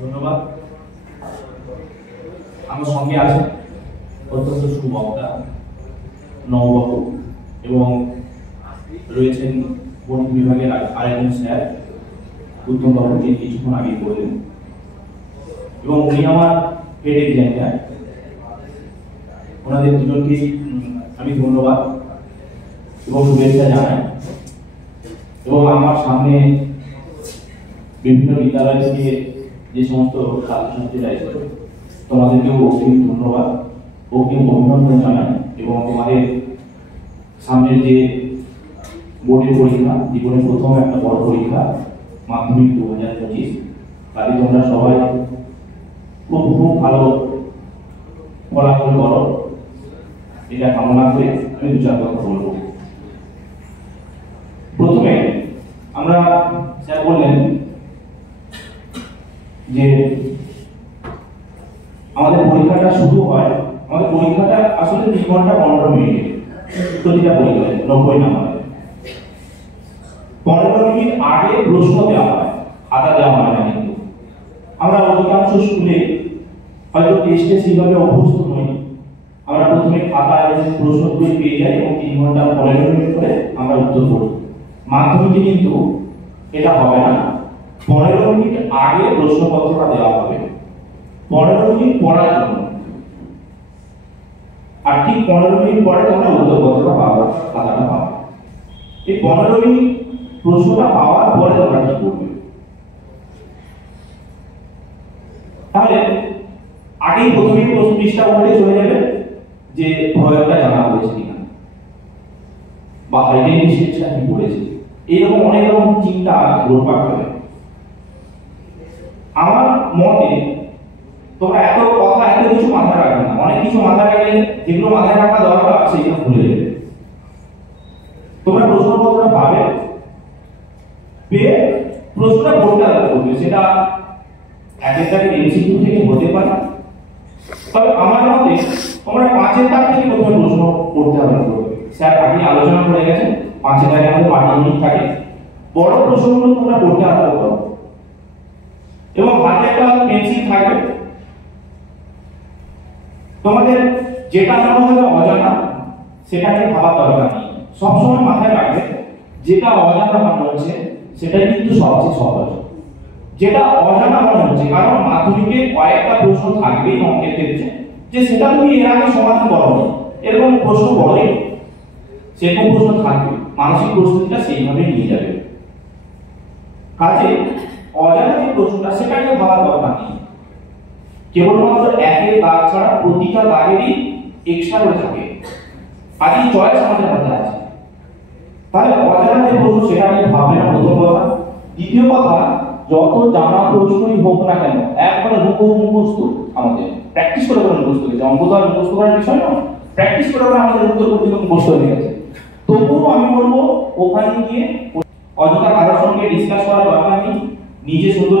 ধন্যবাদ। আমার সঙ্গে আছে অত্যন্ত সুবক্তা নববাবু এবং রয়েছেন গণিত বিভাগের আরেকজন স্যার উত্তম বাবু, যিনি কিছুক্ষণ আগে বললেন, এবং উনি আমার হেড এক্সামিনার। ওনাদের দুজনকে আমি ধন্যবাদ এবং শুভেচ্ছা জানাই। এবং আমার সামনে বিভিন্ন বিদ্যালয় থেকে যে সমস্ত ছাত্রছাত্রীরা এসেছে, তোমাদেরকেও অগ্রিম ধন্যবাদ, অগ্রিম অভিনন্দন জানাই। এবং তোমাদের সামনের যে বোর্ডের পরীক্ষা, জীবনের প্রথম একটা বড় পরীক্ষা মাধ্যমিক 2025, তাতে তোমরা সবাই খুব খুব ভালো ফলাফল করো, এটা কামনা করে আমি দু চার কথা বলবো। প্রথমে আমরা স্যার বললেন যে আমাদের পরীক্ষাটা শুরু হয়, আমাদের পরীক্ষাটা আসলে 3 ঘন্টা 15 মিনিট প্রতিটা পরীক্ষায় 90 নাম্বারে। 15 মিনিট আগে প্রশ্ন দেওয়া হয়, খাতা দেওয়া হয় না। কিন্তু আমরা অধিকাংশ স্কুলে হয়তো টেস্টে সেইভাবে অভ্যস্ত নই। আমরা প্রথমে খাতায় প্রশ্নগুলি পেয়ে যাই এবং 3 ঘন্টা 15 মিনিট করে আমরা উত্তর করি। মাধ্যমিকে কিন্তু এটা হবে না। 15 মিনিট আগে প্রশ্নপত্রটা দেওয়া হবে, 15 মিনিট পড়ার জন্য, আর ঠিক 15 মিনিট পরে তোমরা উত্তরপত্রটা পাবে, খাতাটা পাবে। এই 15 মিনিট প্রশ্নটা পাওয়ার পরে তোমরা কি করবে? তাহলে আগেই প্রথমে প্রশ্ন পৃষ্ঠা পড়ে চলে যাবে যে প্রয়োগটা জানা হয়েছে কিনা, বা আইডেন্টিফিকেশনটা কি করেছে, এইরকম অনেক রকম চিন্তা ঘুরপাক করে। আমার মতে তোমরা এত কথা, এত কিছু মাথায় রাখবে না। অনেক কিছু মাথায় রাখলে যেগুলো মাথায় রাখা দরকার সেগুলো ভুলে যাবে। তোমরা প্রশ্নপত্রটা পাবে, পেয়ে প্রশ্নটা পড়তে করবে। সেটা একটা এমসিকিউ থেকে হতে পারে, তবে আমার মতে তোমরা 5-এর দাগ থেকে প্রথমে প্রশ্ন পড়তে হবে। স্যার আগে আলোচনা করে গেছেন, 5-এর দাগে আমাদের পাটিগণিত থাকে, বড় প্রশ্নগুলো তোমরা পড়তে আরম্ভ করো এবং হাতে একটা পেন্সিল থাকবে। তোমাদের যেটা মনে হবে অজানা সেটাকে ভাবার দরকার নেই। সবসময় মাথায় রাখবে যেটা অজানা মনে হচ্ছে সেটাই কিন্তু সবচেয়ে সহজ। যেটা অজানা মনে হচ্ছে, কারণ মাধ্যমিকে কয়েকটা প্রশ্ন থাকবেই অঙ্কের ক্ষেত্রে যে সেটা তুমি এর আগে সমাধান করোনি, এরকম প্রশ্ন বড়ই সেরকম প্রশ্ন থাকবে। মানসিক প্রস্তুতিটা সেইভাবে নিয়ে যাবে। কাজে অজানা যে প্রশ্নটা সেটাকে ভাবার দরকার নেই। কেবলমাত্র একের দাগ ছাড়া প্রতিটা দাগেরই এক্সট্রা করে থাকে, আজই চয়েস আমাদের হাতে আছে। তাহলে অজানা যে প্রশ্ন সেটা নিয়ে ভাববে না, প্রথম কথা। দ্বিতীয় কথা, যত জানা প্রশ্নই হোক না কেন একবারে মুখস্থ, আমাদের প্র্যাকটিস করে মুখস্থ হয়েছে। অঙ্ক তো আর মুখস্থ করার বিষয় না, প্র্যাকটিস করে আমাদের উত্তর পর্যন্ত মুখস্থ হয়ে গেছে। তবুও আমি বলবো ওখানে গিয়ে অযথা কারোর সঙ্গে ডিসকাস করার দরকার নেই, নিজে সুন্দর